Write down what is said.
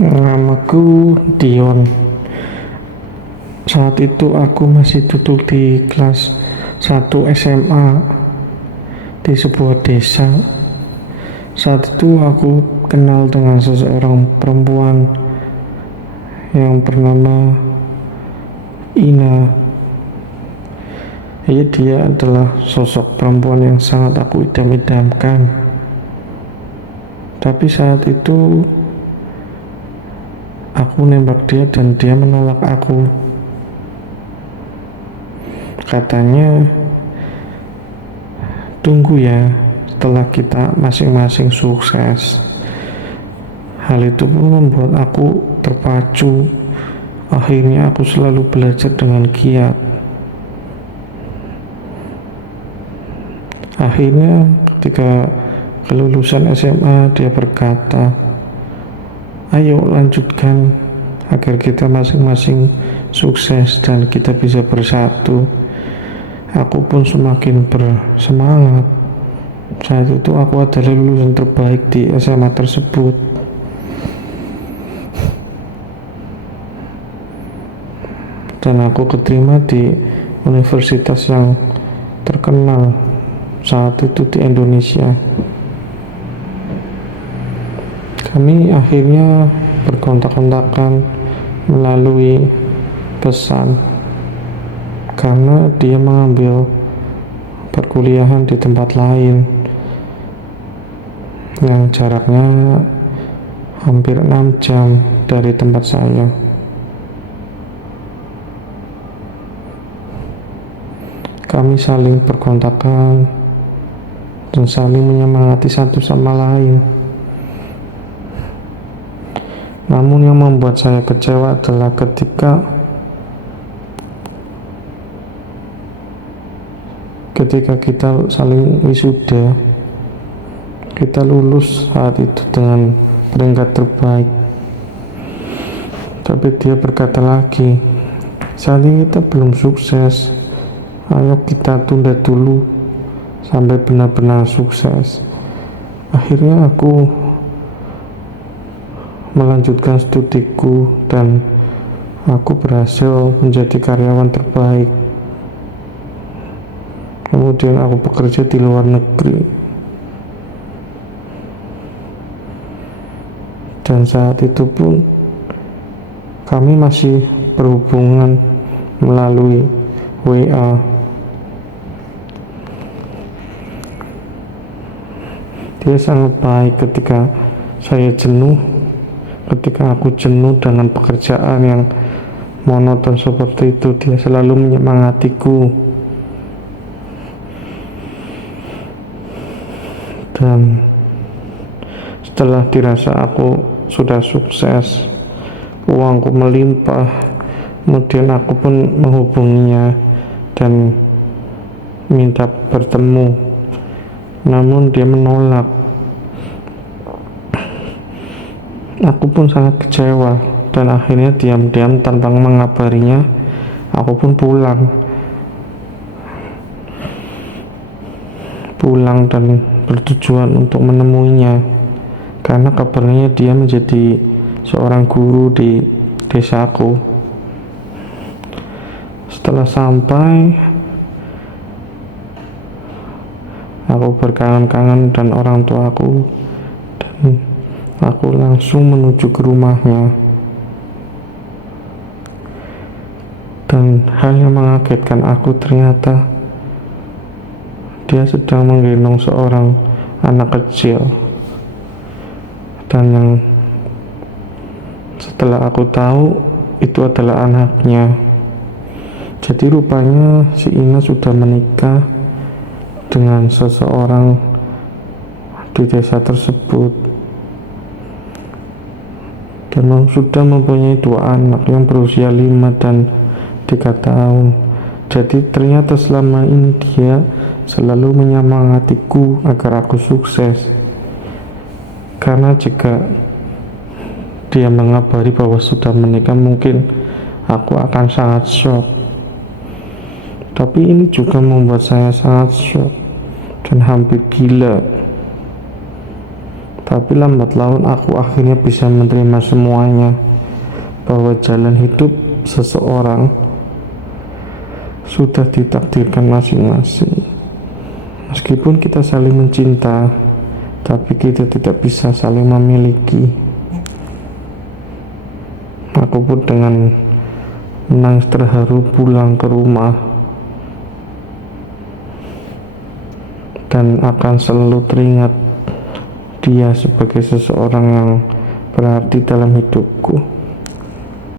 Namaku Dion. Saat itu aku masih duduk di kelas 1 SMA di sebuah desa. Saat itu aku kenal dengan seseorang perempuan yang bernama Ina. Dia adalah sosok perempuan yang sangat aku idam-idamkan. Tapi saat itu aku nembak dia dan dia menolak aku. Katanya, tunggu ya setelah kita masing-masing sukses. Hal itu pun membuat aku terpacu. Akhirnya aku selalu belajar dengan giat. Akhirnya ketika kelulusan SMA, dia berkata, ayo lanjutkan agar kita masing-masing sukses dan kita bisa bersatu. Aku pun semakin bersemangat. Saat itu aku adalah lulusan terbaik di SMA tersebut. Dan aku keterima di universitas yang terkenal saat itu di Indonesia. Kami akhirnya berkontak-kontakan melalui pesan karena dia mengambil perkuliahan di tempat lain yang jaraknya hampir 6 jam dari tempat saya. Kami saling berkontakan dan saling menyemangati satu sama lain. Namun yang membuat saya kecewa adalah ketika kita saling wisuda, kita lulus saat itu dengan peringkat terbaik. Tapi dia berkata lagi, saat ini kita belum sukses, ayo kita tunda dulu sampai benar-benar sukses. Akhirnya aku melanjutkan studiku dan aku berhasil menjadi karyawan terbaik. Kemudian aku bekerja di luar negeri. Dan saat itu pun kami masih berhubungan melalui WA. Dia sangat baik ketika saya jenuh, ketika aku jenuh dengan pekerjaan yang monoton seperti itu, dia selalu menyemangatiku. Dan setelah dirasa aku sudah sukses, uangku melimpah, kemudian aku pun menghubunginya dan minta bertemu, namun dia menolak. Aku pun sangat kecewa dan akhirnya diam-diam tanpa mengabarinya, aku pun pulang dan bertujuan untuk menemuinya karena kabarnya dia menjadi seorang guru di desaku. Setelah sampai, aku berkangen-kangen dan orang tuaku, dan aku langsung menuju ke rumahnya. Dan hal yang mengagetkan aku, ternyata dia sedang menggendong seorang anak kecil. Dan yang setelah aku tahu itu adalah anaknya. Jadi rupanya si Ina sudah menikah dengan seseorang di desa tersebut dan sudah mempunyai 2 anak yang berusia 5 dan 3 tahun. Jadi ternyata selama ini dia selalu menyemangatiku agar aku sukses. Karena jika dia mengabari bahwa sudah menikah, mungkin aku akan sangat shock. Tapi ini juga membuat saya sangat shock dan hampir gila. Tapi lambat laun aku akhirnya bisa menerima semuanya, bahwa jalan hidup seseorang sudah ditakdirkan masing-masing. Meskipun kita saling mencinta, tapi kita tidak bisa saling memiliki. Aku pun dengan menangis terharu pulang ke rumah, dan akan selalu teringat dia sebagai seseorang yang berarti dalam hidupku.